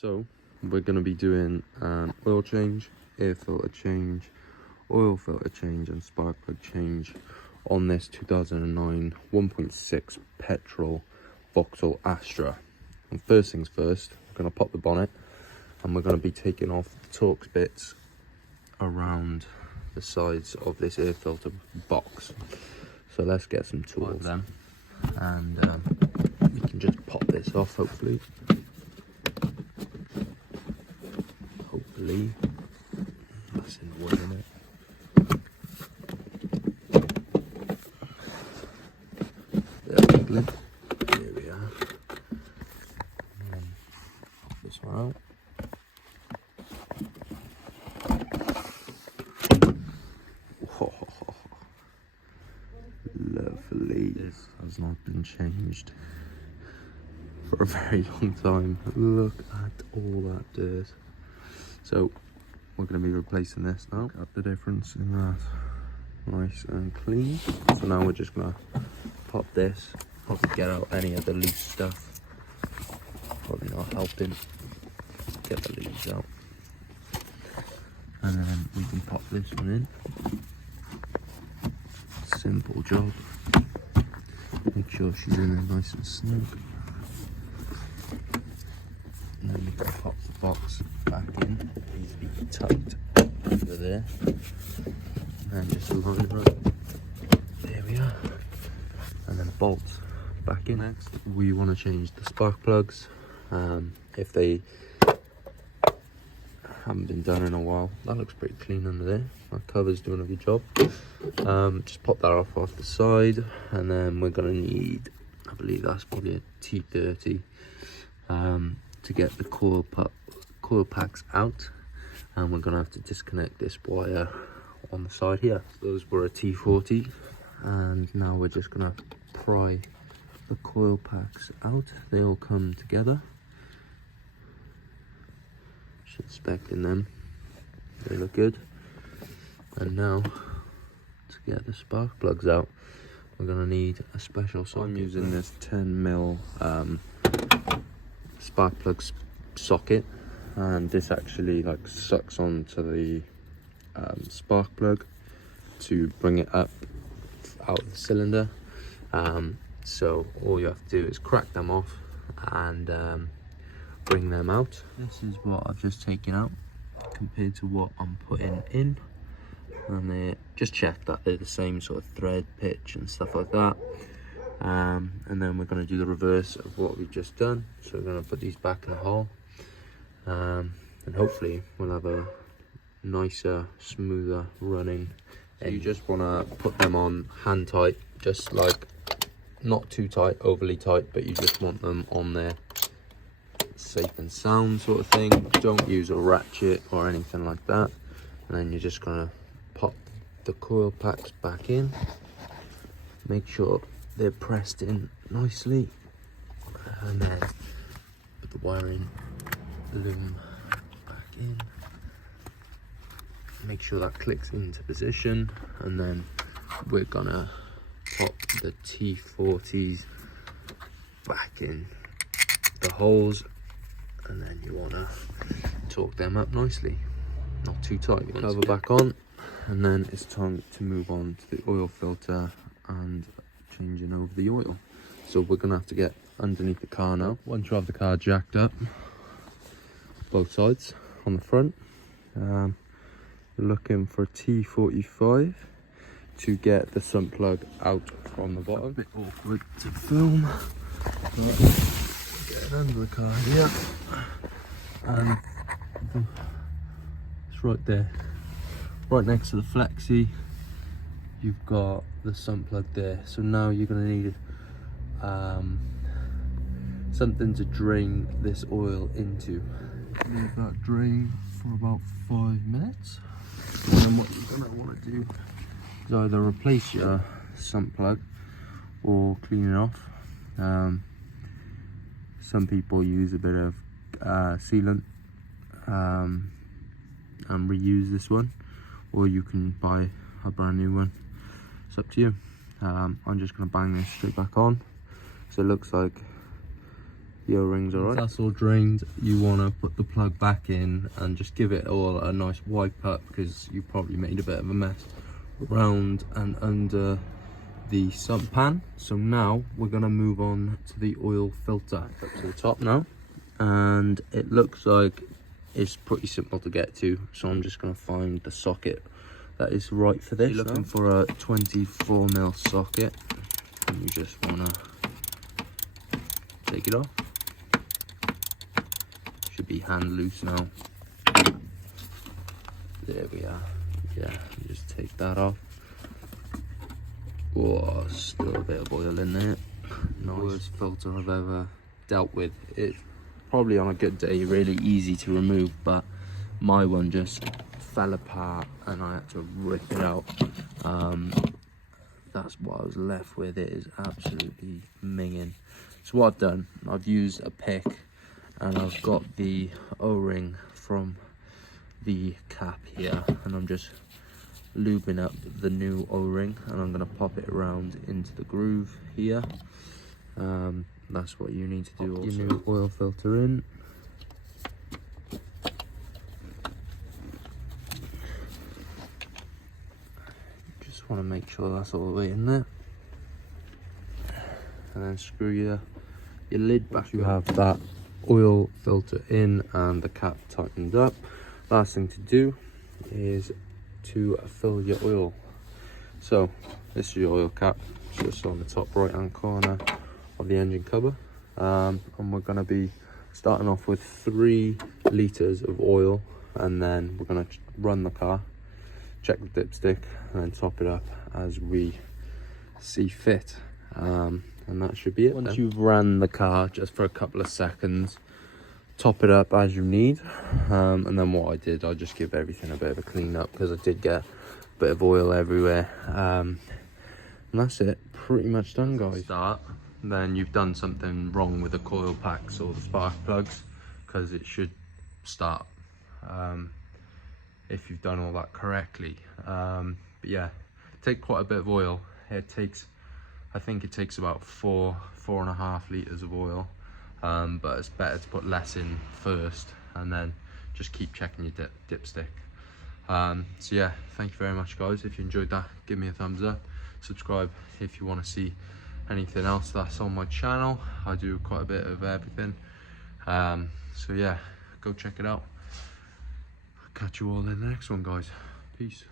So we're going to be doing an oil change, air filter change, oil filter change and spark plug change on this 2009 1.6 Petrol Vauxhall Astra. And first things first, we're going to pop the bonnet and we're going to be taking off the Torx bits around the sides of this air filter box. So let's get some tools then, and we can just pop this off hopefully. That's in the wood, isn't it? There we are. And then pop this one out. Oh, lovely. This has not been changed for a very long time. Look at all that dirt. So we're going to be replacing this now. Look at the difference in that. Nice and clean. So now we're just going to pop this, probably get out any of the loose stuff. Probably not helping get the leaves out. And then we can pop this one in. Simple job. Make sure she's in there nice and snug. And then we can pop the box back in. It needs to be tucked under there. And then just line it up. There we are. And then bolts back in. Next, we want to change the spark plugs. If they haven't been done in a while, that looks pretty clean under there. That cover's doing a good job. Just pop that off the side, and then we're going to need, I believe that's probably a T30 to get the coil packs out, and we're going to have to disconnect this wire on the side here. Those were a T40, and now we're just going to pry the coil packs out. They all come together. Just inspecting them, they look good. And now to get the spark plugs out, we're going to need a special socket. I'm using this 10mm spark plug socket, and this actually like sucks onto the spark plug to bring it up out of the cylinder. So all you have to do is crack them off and bring them out. This is what I've just taken out compared to what I'm putting in, and just check that they're the same sort of thread pitch and stuff like that. And then we're going to do the reverse of what we've just done. So we're going to put these back in the hole, and hopefully we'll have a nicer, smoother running. And you just want to put them on hand tight, just like not too tight, overly tight, but you just want them on there safe and sound sort of thing. Don't use a ratchet or anything like that. And then you're just going to pop the coil packs back in, make sure they're pressed in nicely, and then put the wiring loom back in, make sure that clicks into position, and then we're gonna pop the T40s back in the holes, and then you want to torque them up nicely, not too tight. Cover back on, and then it's time to move on to the oil filter and changing over the oil. So we're gonna have to get underneath the car now. Once you have the car jacked up, both sides on the front, looking for a T45 to get the sump plug out from the bottom. A bit awkward to film, but getting under the car here, and it's right there, right next to the flexi. You've got the sump plug there. So now you're going to need something to drain this oil into. Leave that drain for about 5 minutes. And then what you're going to want to do is either replace your sump plug or clean it off. Some people use a bit of sealant and reuse this one, or you can buy a brand new one. It's up to you. I'm just going to bang this straight back on. So it looks like the O-rings are right. Once that's all drained, you want to put the plug back in and just give it all a nice wipe up, because you probably made a bit of a mess around and under the sump pan. So now we're going to move on to the oil filter. Up to the top now, and it looks like it's pretty simple to get to, so I'm just going to find the socket that is right for this. You're looking for a 24mm socket, and you just want to take it off. Should be hand loose now. There we are. Yeah, just take that off. Whoa, still a bit of oil in there. Nice. Worst filter I've ever dealt with. It's probably on a good day really easy to remove, but my one just fell apart and I had to rip it out. That's what I was left with. It is absolutely minging. So what I've done, I've used a pick and I've got the O-ring from the cap here, and I'm just lubing up the new O-ring, and I'm going to pop it around into the groove here. That's what you need to do. Also, your new oil filter in. Just want to make sure that's all the way in there, and then screw your lid back. You have that oil filter in and the cap tightened up. Last thing to do is to fill your oil. So this is your oil cap, just on the top right hand corner of the engine cover, and we're going to be starting off with 3 litres of oil, and then we're going to run the car, check the dipstick, and then top it up as we see fit. And that should be it. Once you've ran the car just for a couple of seconds, top it up as you need, and then what I did, I just give everything a bit of a clean up, because I did get a bit of oil everywhere. And that's it, pretty much done, guys. Then you've done something wrong with the coil packs or the spark plugs, because it should start if you've done all that correctly. But yeah, take quite a bit of oil. I think it takes about 4.5 litres of oil. But it's better to put less in first and then just keep checking your dipstick. So yeah, thank you very much, guys. If you enjoyed that, give me a thumbs up, subscribe if you want to see anything else that's on my channel. I do quite a bit of everything, so yeah, go check it out. Catch you all in the next one, guys. Peace.